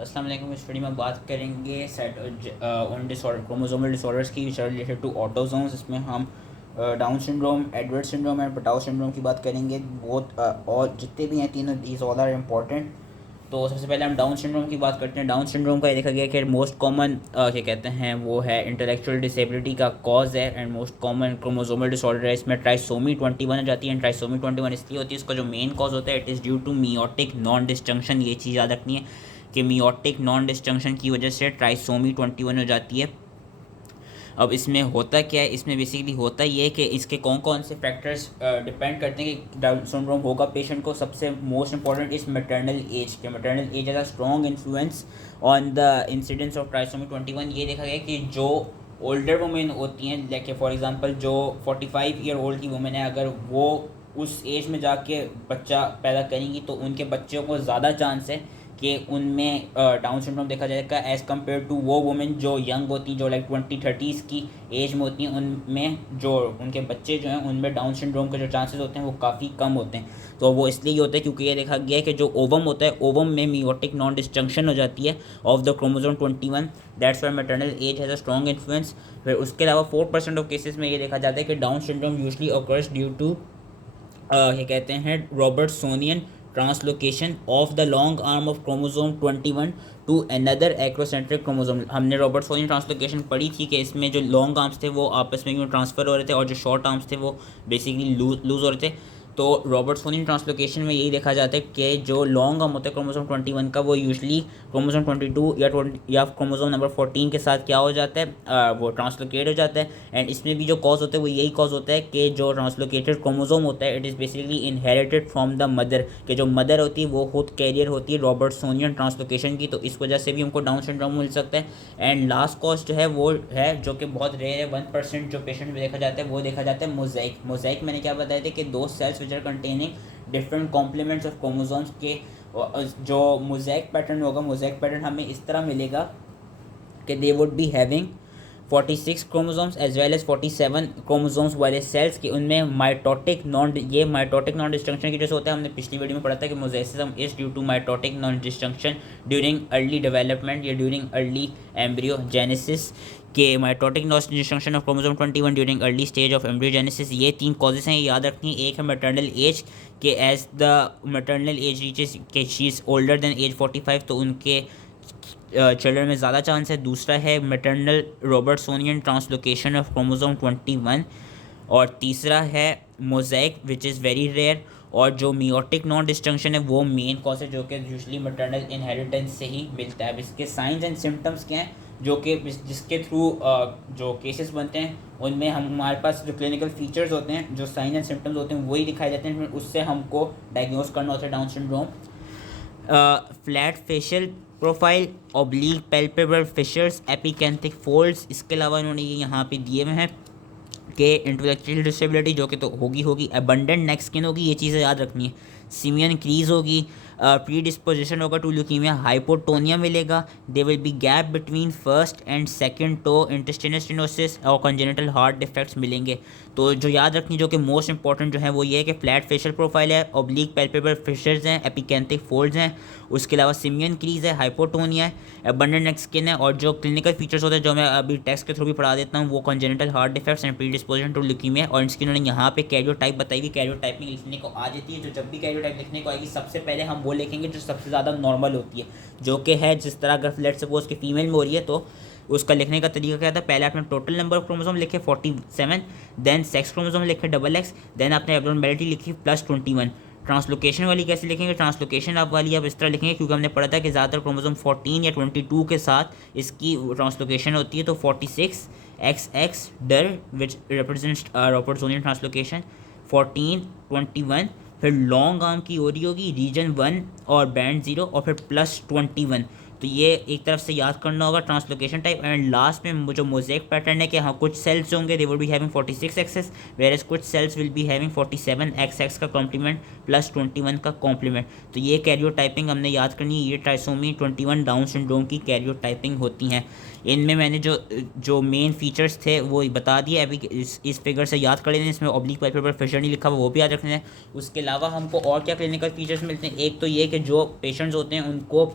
अस्सलाम वालेकुम। इस वीडियो में बात करेंगे सेट उन डिसऑर्डर क्रोमोसोमल डिसऑर्डर्स की which are related to autosomes. इसमें हम Down syndrome, Edward syndrome and Patau syndrome की बात करेंगे। बहुत और जितने भी हैं तीनों दीज ऑल आर इम्पॉर्टेंट। तो सबसे पहले हम डाउन सिंड्रोम की बात करते हैं। डाउन सिंड्रोम का ये देखा गया कि मोस्ट कॉमन क्या कहते हैं वो है इंटेलेक्चुअल डिसेबिलिटी का कॉज है and most common chromosomal disorder है। इसमें ट्राइसोमी 21 हो जाती है। ट्राइसोमी 21 इसलिए होती है, इसका जो मेन कॉज होता है it is due to meiotic non disjunction. ये चीज़ याद रखनी है कि मियोटिक नॉन डिस्जंक्शन की वजह से ट्राइसोमी 21 हो जाती है। अब इसमें होता क्या है, इसमें बेसिकली होता ये है कि इसके कौन कौन से फैक्टर्स डिपेंड करते हैं कि डाउन सिंड्रोम होगा पेशेंट को। सबसे most important is maternal age के। Maternal age has a strong influence on the incidence of trisomy 21। ये देखा गया कि जो ओल्डर वुमेन होती हैं, लाइक फॉर एग्जांपल जो 45 ईयर ओल्ड की वुमेन है, अगर वो उस एज में जाके बच्चा पैदा करेंगी तो उनके बच्चों को ज़्यादा चांस है कि उनमें डाउन सिंड्रोम देखा जाएगा एज़ कम्पेयर टू वो वुमेन जो यंग होती हैं, जो लाइक 20-30s की एज में होती हैं। उनमें जो उनके बच्चे जो हैं उनमें डाउन सिंड्रोम के जो चांसेस होते हैं वो काफ़ी कम होते हैं। तो वो इसलिए होता है क्योंकि ये देखा गया है कि जो ओवम होता है, ओवम में मियोटिक नॉन डिस्जंक्शन हो जाती है of the chromosome 21। That's why maternal age has a strong influence. फिर उसके अलावा 4% ऑफ केसेस में ये देखा जाता है कि Down syndrome usually occurs due to क्या कहते हैं Robertsonian translocation of the long arm of chromosome 21 to another acrocentric chromosome. हमने रॉबर्टसोनियन ट्रांसलोकेशन पढ़ी थी कि इसमें जो लॉन्ग आर्म्स थे वो आपस में क्यों ट्रांसफ़र हो रहे थे और जो शॉर्ट आर्म्स थे वो बेसिकली लूज हो रहे थे। तो रॉबर्टसोनियन ट्रांसलोकेशन में यही देखा जाता है कि जो लॉन्ग आर्म होता है क्रोमोसोम 21 का वो यूजली क्रोमोसोम 22 या क्रोमोसोम नंबर 14 के साथ क्या हो जाता है, वो ट्रांसलोकेट हो जाता है। एंड इसमें भी जो कॉज होता है वो यही कॉज होता है कि जो ट्रांसलोकेटेड क्रोमोसोम होता है it is basically inherited from the mother, कि जो मदर होती है वो खुद कैरियर होती है रॉबर्टसोनियन ट्रांसलोकेशन की। तो इस वजह से भी हमको डाउन सिंड्रोम मिल सकता है। एंड लास्ट कॉज जो है वो है जो कि बहुत रेयर है, 1% जो पेशेंट में देखा जाता है वो देखा जाता है मोज़ेक। मोज़ेक मैंने क्या बताया था कि दो cells which are containing different complements of chromosomes के जो मोज़ेक पैटर्न होगा, मोज़ेक पैटर्न हमें इस तरह मिलेगा कि they would be having 46 chromosomes as well as 47 chromosomes वाले सेल्स के। उनमें माइटोटिक नॉन डिस्जंक्शन की जैसे होता है, हमने पिछली वीडियो में पढ़ा था कि mosaicism is due to mitotic non disjunction during early development या ड्यूरिंग अर्ली एम्ब्रियोजेनेसिस। के mitotic non disjunction of chromosome 21 during early stage of embryogenesis. ये 3 कॉजेस हैं, ये याद रखनी है। एक है मैटरनल एज के as the maternal age reaches के she is older than age 45 तो उनके चिल्ड्रन में ज़्यादा चांस है। दूसरा है maternal Robertsonian translocation of chromosome 21। और तीसरा है mosaic which is very rare. और जो मियोटिक नॉन डिस्जंक्शन है वो मेन कॉज है जो कि यूजली मैटरनल इनहेरिटेंस से ही मिलता है। अब इसके साइंस एंड सिम्टम्स क्या हैं जो कि जिसके थ्रू जो केसेस बनते हैं उनमें हमारे पास जो क्लिनिकल फीचर्स होते हैं, जो साइन एंड सिम्टम्स होते हैं वही दिखाए जाते हैं, फिर उससे हमको डायग्नोस करना होता है Down syndrome. Flat facial profile, oblique palpebral fissures, epicanthic folds. इसके अलावा इन्होंने ये यहाँ पे दिए हुए हैं कि इंटेलेक्चुअल डिसेबिलिटी जो कि तो होगी अबंडेंट नेक स्किन होगी, ये चीज़ें याद रखनी है। सिमियन क्रीज होगी, प्री डिस्पोजिशन होगा टू ल्यूकीमिया, हाइपोटोनिया मिलेगा। There will be gap between first and second toe, intestinal stenosis और कंजेनिटल हार्ट डिफेक्ट्स मिलेंगे। तो जो याद रखनी जो कि मोस्ट इंपॉर्टेंट जो है वो ये है कि फ्लैट फेशियल प्रोफाइल है, ऑब्लीक पैल्पेबल फिशर्स हैं, एपिकेंथिक फोल्ड्स हैं, उसके अलावा सिमियन क्रीज है, हाइपोटोनिया है, अबंडेंट नेक स्किन है। और जो क्लिनिकल फीचर्स होते हैं जो मैं अभी टेक्स्ट के थ्रू भी पढ़ा देता हूँ वो congenital heart defects and pre disposition to leukaemia. और इसकी उन्होंने यहाँ पे कैरियो टाइप बताई हुई, कैरियो टाइपिंग लिखने को आ जाती है। जो जब भी कैरियो टाइप लिखने को आएगी सबसे पहले हम वो लिखेंगे जो सबसे ज़्यादा नॉर्मल होती है, जो कि है जिस तरह अगर लेट्स सपोज कि फीमेल में हो रही है तो उसका लिखने का तरीका क्या था, पहले आपने टोटल नंबर ऑफ क्रोमोसोम लिखे 47, देन सेक्स क्रोमोसोम लिखे XX, देन आपने एब्नॉर्मेलिटी लिखी +21। ट्रांसलोकेशन वाली कैसे लिखेंगे, ट्रांसलोकेशन आप वाली आप इस तरह लिखेंगे क्योंकि हमने पढ़ा था कि ज़्यादातर क्रोमोसोम 14 या 22 के साथ इसकी ट्रांसलोकेशन होती है। तो 46 XX डर विच रिप्रेजेंट्स रॉबर्टसोनियन ट्रांसलोकेशन, 14 21, फिर लॉन्ग आर्म की हो रही होगी रीजन 1 और बैंड 0 और फिर +21। तो ये एक तरफ से याद करना होगा ट्रांसलोकेशन टाइप। एंड लास्ट में जो मोज़ेक पैटर्न है कि हाँ कुछ सेल्स होंगे they will be having 46 XX whereas कुछ cells will be having 47 XX का कॉम्प्लीमेंट +21 का कॉम्प्लीमेंट। तो ये कैरियो टाइपिंग हमने याद करनी है। ये ट्राइसोमी 21 डाउन सिंड्रोम की कैरियो टाइपिंग होती हैं। इनमें मैंने जो मेन फीचर्स थे वो बता दिए, अभी इस फिगर से याद कर लेते हैं। इसमें ऑब्लिक पैल्पेबल फिशर नहीं लिखा हुआ वो भी याद रखना है। उसके अलावा हमको और क्या क्लिनिकल फीचर्स मिलते हैं, एक तो ये कि जो पेशेंट्स होते हैं उनको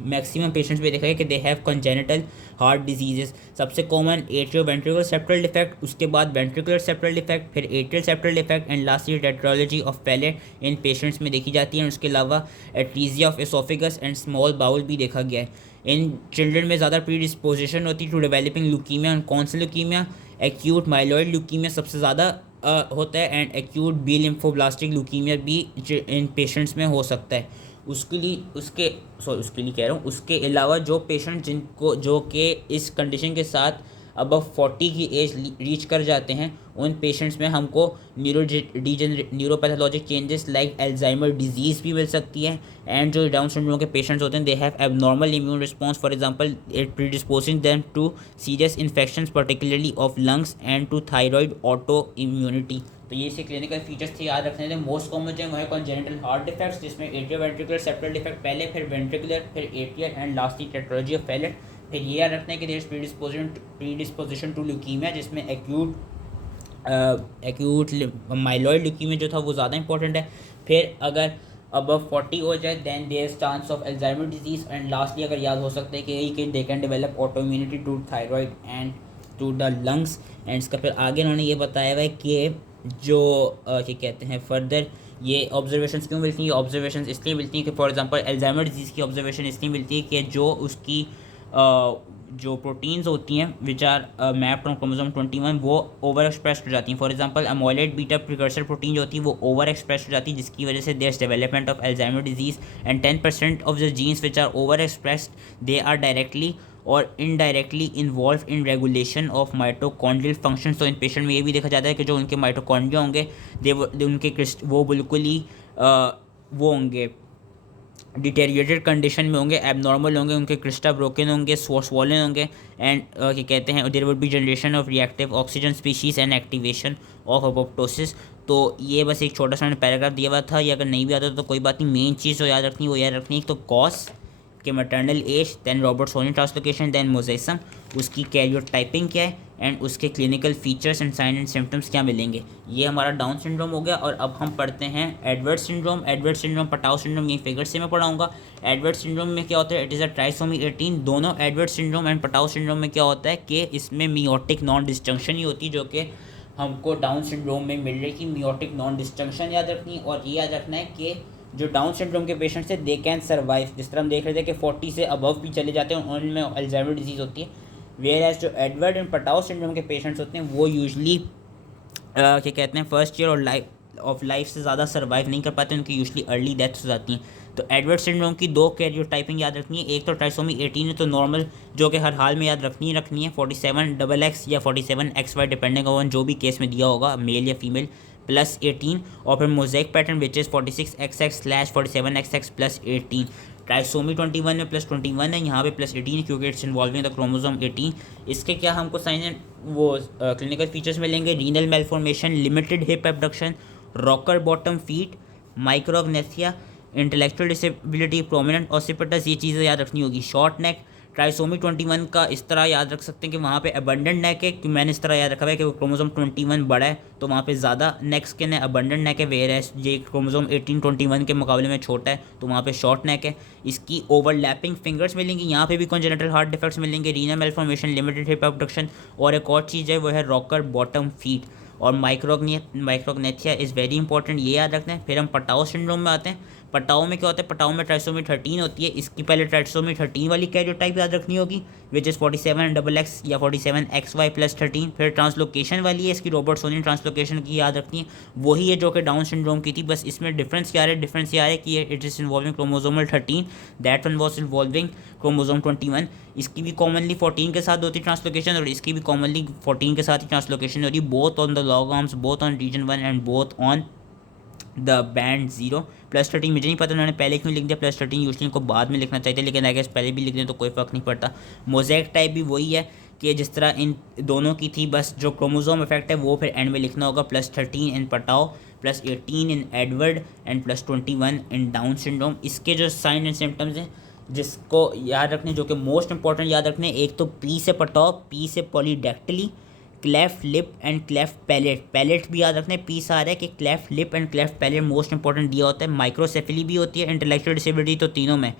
मैक्सिमम पेशेंट्स में देखा गया कि they have congenital heart diseases. सबसे common atrio ventricular septal defect, उसके बाद वेंट्रिकुलर सेप्टल डिफेक्ट, फिर atrial septal defect and lastly tetralogy of Fallot in patients में देखी जाती है। उसके अलावा atresia of oesophagus and small bowel भी देखा गया है। इन चिल्ड्रन में ज़्यादा प्री डिस्पोजिशन होती है टू डेवलपिंग ल्यूकीमिया एंड कौन सी ल्यूकीमिया, एक्यूट माइलॉइड ल्यूकीमिया सबसे ज़्यादा होता है and acute B lymphoblastic leukaemia भी इन पेशेंट्स में हो सकता है। उसके लिए उसके लिए कह रहा हूँ, उसके अलावा जो पेशेंट जिनको जो कि इस कंडीशन के साथ अबव 40 की एज रीच कर जाते हैं, उन पेशेंट्स में हमको न्यूरोपैथोलॉजिक चेंजेस लाइक एल्जाइमर डिजीज़ भी मिल सकती है। एंड जो डाउन सिंड्रोम के पेशेंट्स होते हैं they have abnormal immune response, for example it predisposing them to serious infections particularly of lungs and to thyroid auto immunity. तो ये से क्लिनिकल फीचर्स थे, याद रखने थे। मोस्ट कॉमन जो है वो है कॉन्जेनिटल हार्ट डिफेक्ट्स, जिसमें एट्रियो वेंट्रिकुलर सेप्टल डिफेक्ट पहले, फिर वेंट्रिकुलर, फिर atrial and lastly tetralogy of Fallot. फिर ये याद रखना है कि there is predisposition to leukaemia, जिसमें एक्यूट माइलॉइड ल्यूकीमिया जो था वो ज़्यादा इंपॉर्टेंट है। फिर अगर अबव 40 हो जाए then there is chance of Alzheimer disease and lastly अगर याद हो सकता है कि they can develop auto immunity to thyroid and to the lungs. And इसका फिर आगे उन्होंने ये बताया हुआ है कि जो क्या कहते हैं फर्दर ये ऑब्जर्वेशंस क्यों मिलती हैं। ऑब्जर्वेशंस इसलिए मिलती हैं कि फॉर एग्जांपल एल्जाइमर डिजीज़ की ऑब्जर्वेशन इसलिए मिलती है कि जो उसकी जो प्रोटीन्स होती हैं which are mapped on chromosome 21 वो ओवर एक्सप्रेस्ड हो जाती हैं। For example amyloid beta precursor protein जो होती है वो ओवर एक्सप्रेस्ड हो जाती है, जिसकी वजह से there is development of Alzheimer disease. And 10% of the genes which are over expressed they are directly और indirectly involve in regulation of mitochondrial function. तो इन पेशेंट में ये भी देखा जाता है कि जो उनके माइटोकॉन्ड्रिया होंगे उनके वो बिल्कुल ही वो होंगे डिटेरिएटेड कंडीशन में होंगे, एबनॉर्मल होंगे, उनके क्रिस्टा ब्रोकन होंगे, स्वॉलन होंगे। एंड क्या कहते हैं there would be generation of reactive oxygen species and activation of apoptosis. तो ये बस एक छोटा सा पैराग्राफ दिया हुआ था, ये अगर नहीं भी आता तो कोई बात नहीं। मेन चीज़ जो याद रखनी वो याद रखनी तो कॉस के maternal age, then Robertsonian translocation, then mosaicism, उसकी कैरियोटाइपिंग क्या है एंड उसके clinical features and sign and symptoms क्या मिलेंगे। ये हमारा डाउन सिंड्रोम हो गया। और अब हम पढ़ते हैं Edward syndrome. Edward syndrome, Patau syndrome, ये फिगर से मैं पढ़ाऊंगा। एडवर्ड सिंड्रोम में क्या होता है, इट इज़ अ ट्राइसोमी 18। दोनों एडवर्ड सिंड्रोम एंड पटाओ सिंड्रोम में क्या होता है कि इसमें मियोटिक नॉन डिस्जंक्शन ही होती है, जो कि हमको डाउन सिंड्रोम में मिल रही थी। मियोटिक नॉन डिस्जंक्शन याद रखनी। और ये याद रखना है कि जो डाउन सिंड्रोम के पेशेंट्स हैं दे कैन सर्वाइव। जिस तरह हम देख रहे थे कि 40 से अबव भी चले जाते हैं, उनमें अल्जाइमर डिजीज़ होती है। वेयर एज जो एडवर्ड एंड पटाओ सिंड्रोम के पेशेंट्स होते हैं वो यूजली क्या कहते हैं फर्स्ट ईयर और लाइफ से ज़्यादा सर्वाइव नहीं कर पाते, उनकी यूजली अर्ली डेथ्स हो जाती हैं। तो एडवर्ड सिंड्रोम की दो कैरियोटाइपिंग याद रखनी है। एक तो ट्राइसोमी 18 है, तो नॉर्मल जो कि हर हाल में याद रखनी है 47XX या 47XY डिपेंडिंग ऑन जो भी केस में दिया होगा, मेल या फीमेल, प्लस 18। और फिर mosaic pattern which is 46XX/47XX plus 18। Trisomy 21 में प्लस 21 है, यहाँ पे प्लस 18 है क्योंकि इट्स इन्वॉल्विंग द क्रोमोसोम 18। इसके क्या हमको साइन एंड वो क्लिनिकल फीचर्स मिलेंगे, renal malformation, limited hip abduction, rocker bottom feet, micrognathia, intellectual disability, prominent occiput, ये चीज़ें याद रखनी होगी। शॉर्ट नेक, ट्राइसोमी 21 का इस तरह याद रख सकते हैं कि वहाँ पे अबंडेंट नेक है, कि मैंने इस तरह याद रखा है कि क्रोमोसोम 21 बड़ा है तो वहाँ पे ज़्यादा नेक स्किन है, अबंडेंट नेक है। वेयर एज ये क्रोमोसोम 18-21 के मुकाबले में छोटा है तो वहाँ पे शॉर्ट नेक है। इसकी ओवरलैपिंग फिंगर्स मिलेंगी, यहाँ पे भी कॉन्जेनिटल हार्ट डिफेक्ट्स मिलेंगे, renal malformation, limited hip abduction. और एक और चीज़ है वो है रॉकर बॉटम फीट। और माइक्रोग्नेथिया इज़ वेरी इंपॉर्टेंट, ये याद रखते हैं। फिर हम पटाओ सिंड्रोम में आते हैं। पटाओ में क्या होता है, पटाओ में ट्राइसोमी 13 होती है। इसकी पहले ट्राइसोमी 13 वाली कैरियोटाइप याद रखनी होगी विच इज़ 47XX या 47XY प्लस 13। फिर ट्रांसलोकेशन वाली है, इसकी रॉबर्ट्सोनियन ट्रांसलोकेशन की याद रखनी है, वही है जो कि डाउन सिंड्रोम की थी। बस इसमें डिफरेंस क्या है, डिफरेंस ये है कि it is involving chromosomal 13, that one was involving chromosome 21। इसकी भी कॉमनली 14 के साथ होती है ट्रांसलोकेशन और इसकी भी कॉमनली 14 के साथ ही ट्रांसलोकेशन होती है, both on the long arms, both on region 1 and both on the band 0। Plus 13 मुझे नहीं पता उन्होंने पहले क्यों लिख दिया प्लस 13, यूजली इनको बाद में लिखना चाहिए, लेकिन आई गेस पहले भी लिख दें तो कोई फ़र्क नहीं पड़ता। मोज़ेक टाइप भी वही है कि जिस तरह इन दोनों की थी, बस जो क्रोमोसोम इफेक्ट है वो फिर एंड में लिखना होगा। Plus 13 in Patau, plus 18 in Edward and plus 21 in Down syndrome. इसके जो साइन एंड सिम्टम्स हैं जिसको याद रखने, जो कि मोस्ट इंपॉर्टेंट याद रखने, एक तो पी से पटाओ, पी से polydactyly, cleft lip and cleft palate. Palate भी याद रखने, पी से आ रहा है कि cleft lip and cleft palate most important दिया होता है। माइक्रोसेफेली भी होती है, इंटेलेक्चुअल डिसेबिलिटी तो तीनों में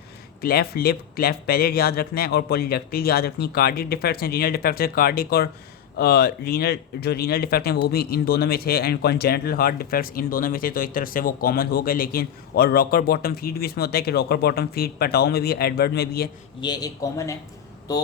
क्लेफ्ट लिप, क्लेफ्ट पैलेट याद रखना है और पॉलीडेक्टिल याद रखनी है। कार्डिक डिफेक्ट्स हैं, रीनल डिफेक्ट्स है, कार्डिक और रीनल डिफेक्ट हैं वो भी इन दोनों में थे, and congenital heart defects in दोनों में थे, तो एक तरफ से वो कॉमन हो गए। लेकिन और रॉकर बॉटम फीट भी इसमें होता है कि रॉकर बॉटम फीट पटाओ में भी है, एडवर्ड में भी है, ये एक कॉमन है। तो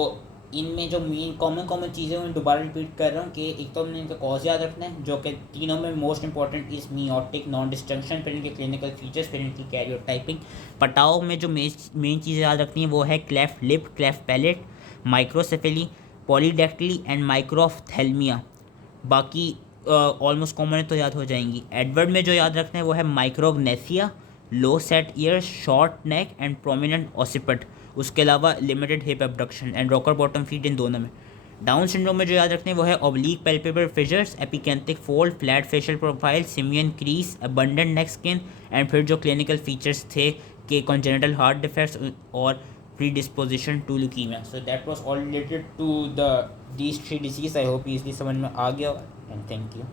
इनमें जो मेन कॉमन चीज़ें मैं दोबारा रिपीट कर रहा हूँ कि एक तो हमने इनका कॉज याद रखना है, जो कि तीनों में मोस्ट इंपॉर्टेंट इस मियोटिक नॉन डिस्टंक्शन, फिर इनके क्लिनिकल फीचर्स, फिर इनकी कैरियोटाइपिंग। पटाओ में जो मेन चीज़ें याद रखनी है वो है cleft lip, cleft palate, microcephaly, polydactyly and microphthalmia. बाकी ऑलमोस्ट कॉमन तो याद हो जाएंगी। एडवर्ड में जो याद रखना है वो है micrognathia, low set ears, short neck and prominent occiput, उसके अलावा limited hip abduction and rocker bottom feet इन दोनों में। डाउन सिंड्रोम में जो याद रखने हैं वो है oblique palpebral fissures, epicanthic fold, flat facial profile, simian crease, abundant neck skin, and फिर जो क्लिनिकल फीचर्स थे कि कॉन्जेनिटल हार्ट डिफेक्ट्स और predisposition to leukemia. So that was all related to these three diseases. I hope easily समझ में आ गया, and thank you.